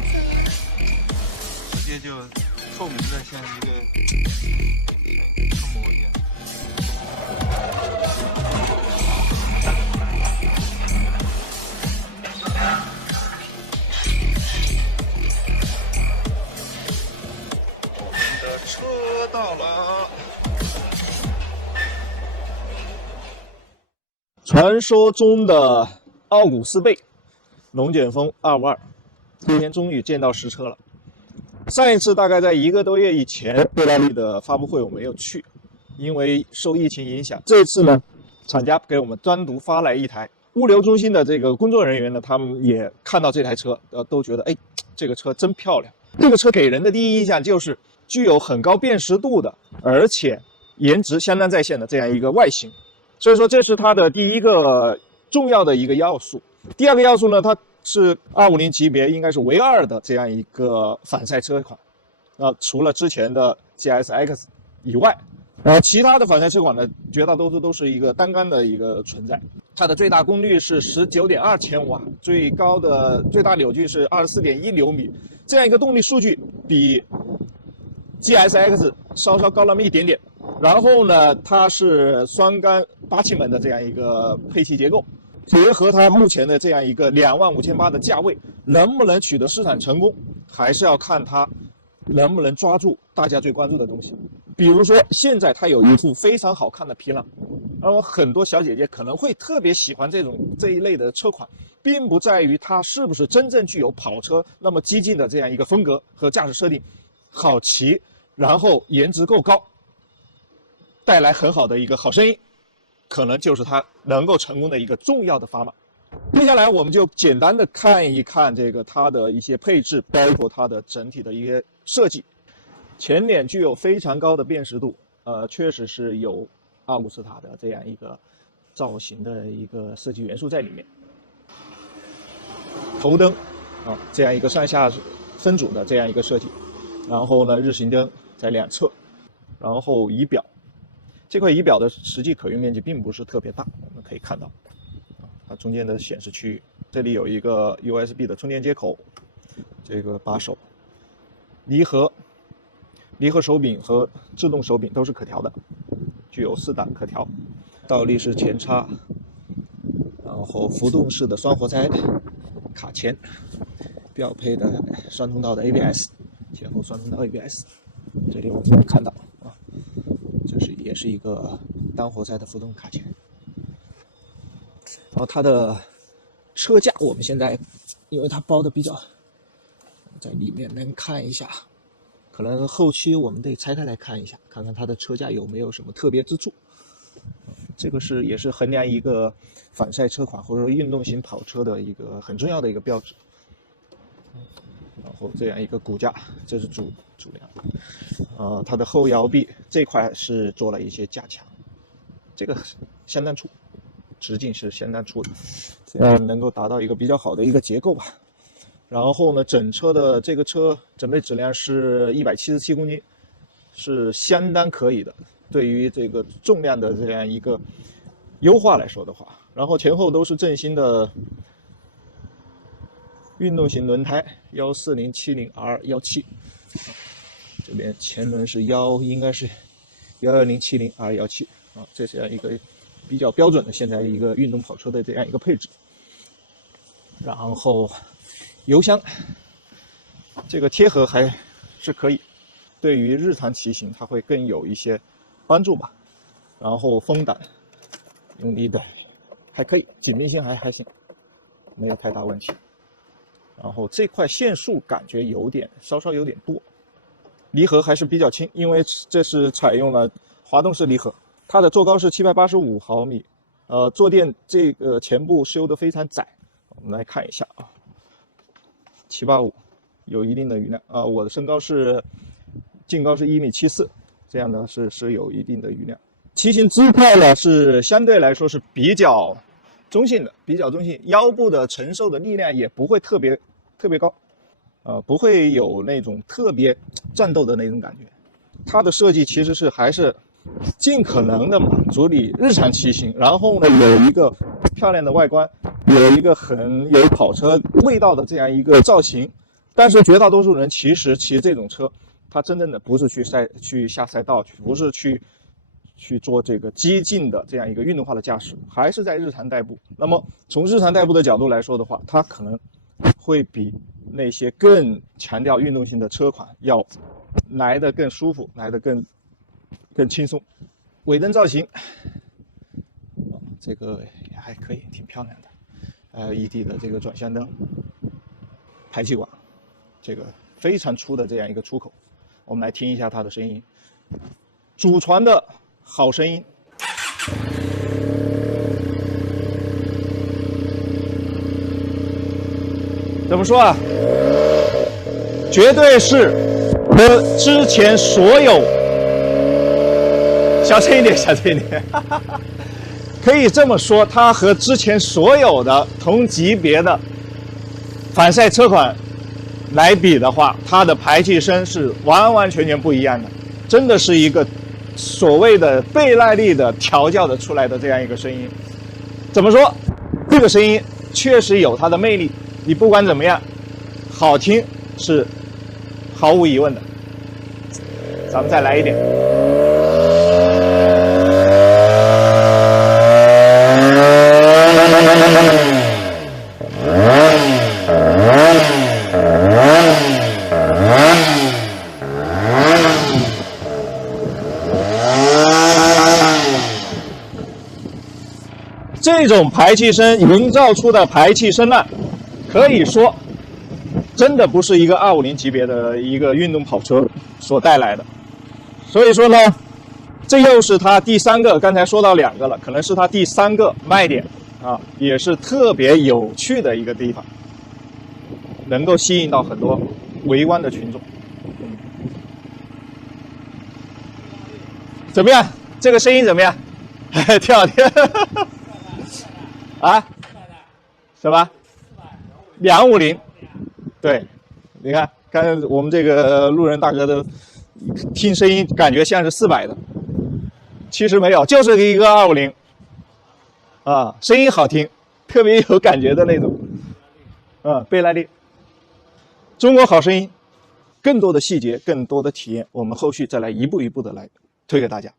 直接就透明的，像一个膜一样。我们的车到了。传说中的奥古斯贝龙卷风252，今天终于见到实车了。上一次大概在1个多月以前，意大利的发布会我没有去，因为受疫情影响。这次呢，厂家给我们单独发来一台，物流中心的这个工作人员呢，他们也看到这台车，都觉得哎，这个车真漂亮。这个车给人的第一印象就是具有很高辨识度的，而且颜值相当在线的这样一个外形。所以说这是它的第一个重要的一个要素。第二个要素呢，它是250级别应该是唯二的这样一个反赛车款，除了之前的 GSX 以外，然后其他的反赛车款呢，绝大多数都是一个单缸的一个存在。它的最大功率是 19.2 千瓦，最大扭矩是 24.1 牛米，这样一个动力数据比 GSX 稍稍高那么一点点。然后呢，它是双缸8气门的这样一个配气结构，结合它目前的这样一个25800的价位，能不能取得市场成功，还是要看它能不能抓住大家最关注的东西。比如说，现在它有一副非常好看的皮囊，然后很多小姐姐可能会特别喜欢这一类的车款，并不在于它是不是真正具有跑车那么激进的这样一个风格和驾驶设定，好骑，然后颜值够高，带来很好的一个好声音，可能就是它能够成功的一个重要的砝码。接下来我们就简单的看一看它的一些配置，包括它的整体的一些设计。前脸具有非常高的辨识度，确实是有奥古斯塔的这样一个造型的一个设计元素在里面。头灯这样一个上下分组的这样一个设计，然后呢，日行灯在两侧，然后仪表。这块仪表的实际可用面积并不是特别大，我们可以看到，它中间的显示区域，这里有一个 USB 的充电接口，这个把手，离合手柄和制动手柄都是可调的，具有4档可调，倒立式前叉，然后浮动式的双活塞卡钳，标配的双通道的 ABS， 前后双通道 ABS， 这里我们可以看到。也是一个单活塞的浮动卡钳，然后它的车架我们现在因为它包的比较，在里面能看一下，可能后期我们得拆开来看一下，看看它的车架有没有什么特别之处。这个也是衡量一个反赛车款或者说运动型跑车的一个很重要的一个标志。然后这样一个骨架，这是主梁，它的后摇臂这块是做了一些加强，这个相当粗，直径是相当粗的，这样能够达到一个比较好的一个结构吧。然后呢，整车的这个车整备质量是177公斤，是相当可以的，对于这个重量的这样一个优化来说的话，然后前后都是正新的运动型轮胎14070R17，这边前轮是应该是12070R17这是一个比较标准的现在一个运动跑车的这样一个配置。然后油箱这个贴合还是可以，对于日常骑行它会更有一些帮助吧。然后风挡用力的还可以，紧密性还行，没有太大问题。然后这块线束感觉稍稍有点多，离合还是比较轻，因为这是采用了滑动式离合，它的座高是785毫米，坐垫这个前部修得非常窄，我们来看一下785有一定的余量我的身高净高是1.74米，这样呢是有一定的余量。骑行姿态呢是相对来说是比较中性，腰部的承受的力量也不会特别高，不会有那种特别战斗的那种感觉。它的设计其实还是尽可能的满足你日常骑行，然后呢有一个漂亮的外观，有一个很有跑车味道的这样一个造型，但是绝大多数人其实骑这种车，他真正的不是去下赛道，不是去做这个激进的这样一个运动化的驾驶，还是在日常代步。那么从日常代步的角度来说的话，它可能会比那些更强调运动性的车款要来得更舒服，来得更轻松。尾灯造型，这个也还可以，挺漂亮的。LED 的这个转向灯，排气管，这个非常粗的这样一个出口。我们来听一下它的声音，祖传的好声音。怎么说啊？绝对是和之前所有，小声一点，小声一点，可以这么说，它和之前所有的同级别的反赛车款来比的话，它的排气声是完完全全不一样的，真的是一个所谓的倍耐力的调教的出来的这样一个声音。怎么说？这个声音确实有它的魅力，你不管怎么样，好听是毫无疑问的。咱们再来一点。这种排气声营造出的排气声浪，可以说真的不是一个250级别的一个运动跑车所带来的。所以说呢，这又是它第3个，刚才说到2个了，可能是它第3个卖点啊，也是特别有趣的一个地方，能够吸引到很多围观的群众。怎么样？这个声音怎么样？挺好听。啊？什么？250。对，你看，刚才我们这个路人大哥的听声音感觉像是400的，其实没有，就是一个250。啊，声音好听，特别有感觉的那种。倍耐力。中国好声音，更多的细节，更多的体验，我们后续再来一步一步的来推给大家。